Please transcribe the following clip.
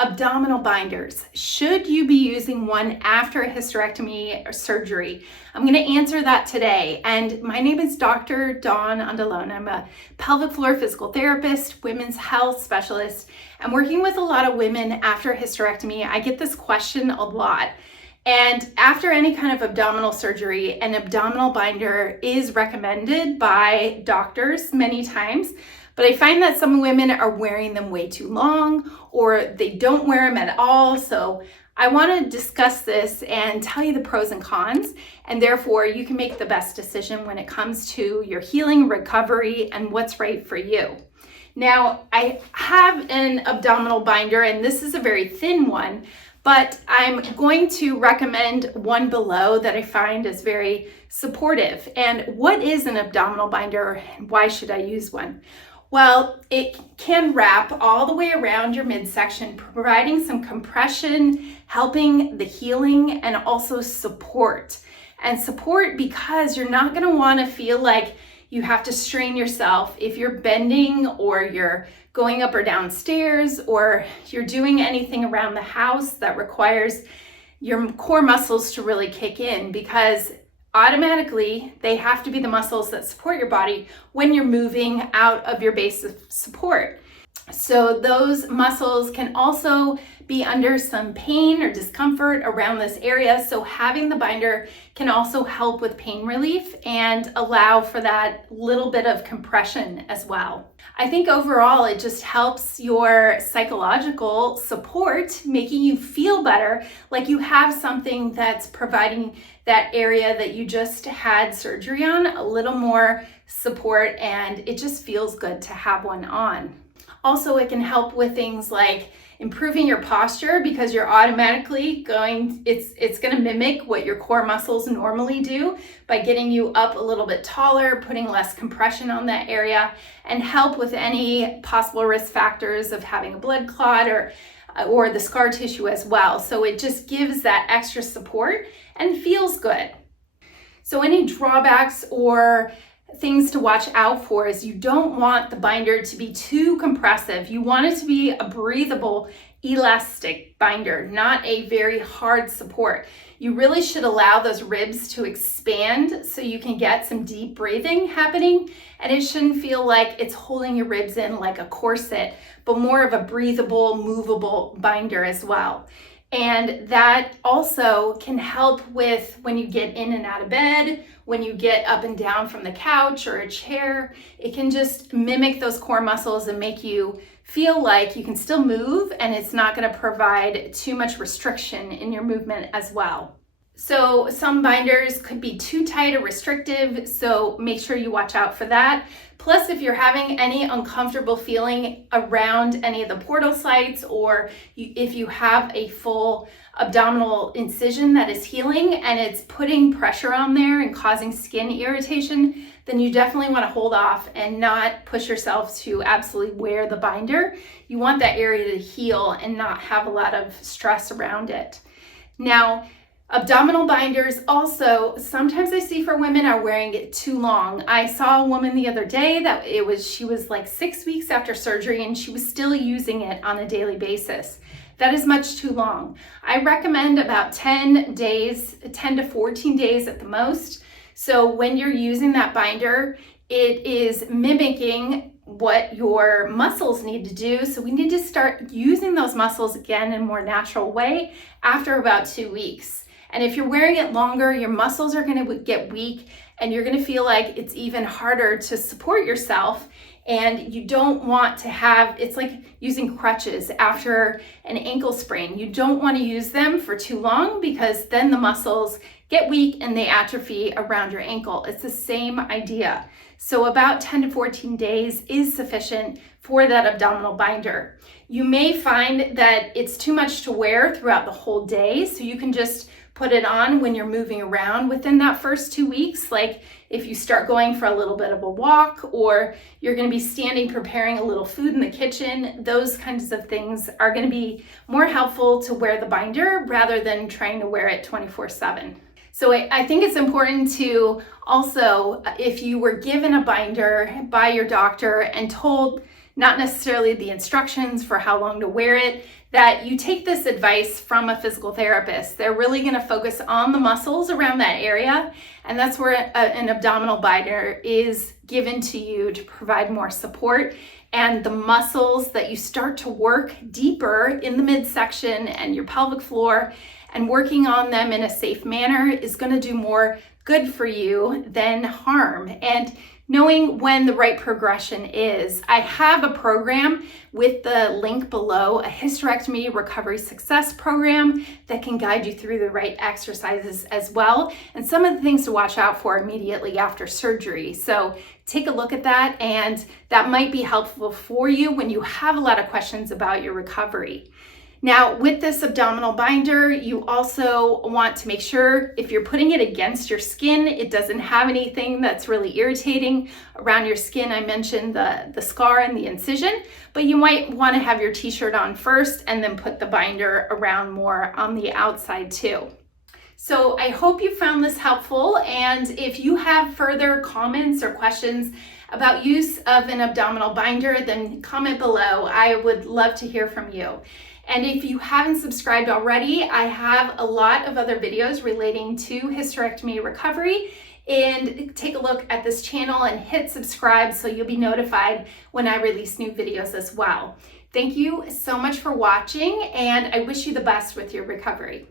Abdominal binders. Should you be using one after a hysterectomy or surgery? I'm going to answer that today. And my name is Dr. Dawn Andalone. I'm a pelvic floor physical therapist, women's health specialist. I'm working with a lot of women after hysterectomy. I get this question a lot. And after any kind of abdominal surgery, an abdominal binder is recommended by doctors many times. But I find that some women are wearing them way too long or they don't wear them at all. So I want to discuss this and tell you the pros and cons, and therefore you can make the best decision when it comes to your healing, recovery, and what's right for you. Now, I have an abdominal binder, and this is a very thin one, but I'm going to recommend one below that I find is very supportive. And what is an abdominal binder and why should I use one? Well, it can wrap all the way around your midsection, providing some compression, helping the healing, and also support. And support because you're not going to want to feel like you have to strain yourself if you're bending or you're going up or down stairs or you're doing anything around the house that requires your core muscles to really kick in, because automatically they have to be the muscles that support your body when you're moving out of your base of support. So those muscles can also be under some pain or discomfort around this area. So having the binder can also help with pain relief and allow for that little bit of compression as well. I think overall it just helps your psychological support, making you feel better, like you have something that's providing that area that you just had surgery on a little more support, and it just feels good to have one on. Also, it can help with things like improving your posture because you're automatically it's going to mimic what your core muscles normally do by getting you up a little bit taller, putting less compression on that area, and help with any possible risk factors of having a blood clot or the scar tissue as well. So it just gives that extra support and feels good. So any drawbacks or things to watch out for is you don't want the binder to be too compressive. You want it to be a breathable, elastic binder, not a very hard support. You really should allow those ribs to expand so you can get some deep breathing happening, and it shouldn't feel like it's holding your ribs in like a corset, but more of a breathable, movable binder as well. And that also can help with when you get in and out of bed, when you get up and down from the couch or a chair. It can just mimic those core muscles and make you feel like you can still move, and it's not going to provide too much restriction in your movement as well. So some binders could be too tight or restrictive, so make sure you watch out for that. Plus, if you're having any uncomfortable feeling around any of the portal sites, or if you have a full abdominal incision that is healing and it's putting pressure on there and causing skin irritation, then you definitely want to hold off and not push yourself to absolutely wear the binder. You want that area to heal and not have a lot of stress around it. Now, abdominal binders also, sometimes I see for women are wearing it too long. I saw a woman the other day that she was like 6 weeks after surgery and she was still using it on a daily basis. That is much too long. I recommend about 10 to 14 days at the most. So when you're using that binder, it is mimicking what your muscles need to do. So we need to start using those muscles again in a more natural way after about 2 weeks. And if you're wearing it longer, your muscles are going to get weak and you're going to feel like it's even harder to support yourself. And you don't want to it's like using crutches after an ankle sprain. You don't want to use them for too long because then the muscles get weak and they atrophy around your ankle. It's the same idea. So about 10 to 14 days is sufficient for that abdominal binder. You may find that it's too much to wear throughout the whole day, so you can just put it on when you're moving around within that first 2 weeks. Like if you start going for a little bit of a walk, or you're going to be standing preparing a little food in the kitchen, those kinds of things are going to be more helpful to wear the binder rather than trying to wear it 24/7. So I think it's important to also, if you were given a binder by your doctor and told not necessarily the instructions for how long to wear it, that you take this advice from a physical therapist. They're really going to focus on the muscles around that area, and that's where an abdominal binder is given to you to provide more support. And the muscles that you start to work deeper in the midsection and your pelvic floor, and working on them in a safe manner is going to do more good for you than harm. And knowing when the right progression is. I have a program with the link below, a hysterectomy recovery success program that can guide you through the right exercises as well, and some of the things to watch out for immediately after surgery. So take a look at that, and that might be helpful for you when you have a lot of questions about your recovery. Now, with this abdominal binder, you also want to make sure if you're putting it against your skin, it doesn't have anything that's really irritating around your skin. I mentioned the scar and the incision, but you might want to have your t-shirt on first and then put the binder around more on the outside too. So I hope you found this helpful, and if you have further comments or questions about use of an abdominal binder, then comment below. I would love to hear from you. And if you haven't subscribed already, I have a lot of other videos relating to hysterectomy recovery. And take a look at this channel and hit subscribe so you'll be notified when I release new videos as well. Thank you so much for watching, and I wish you the best with your recovery.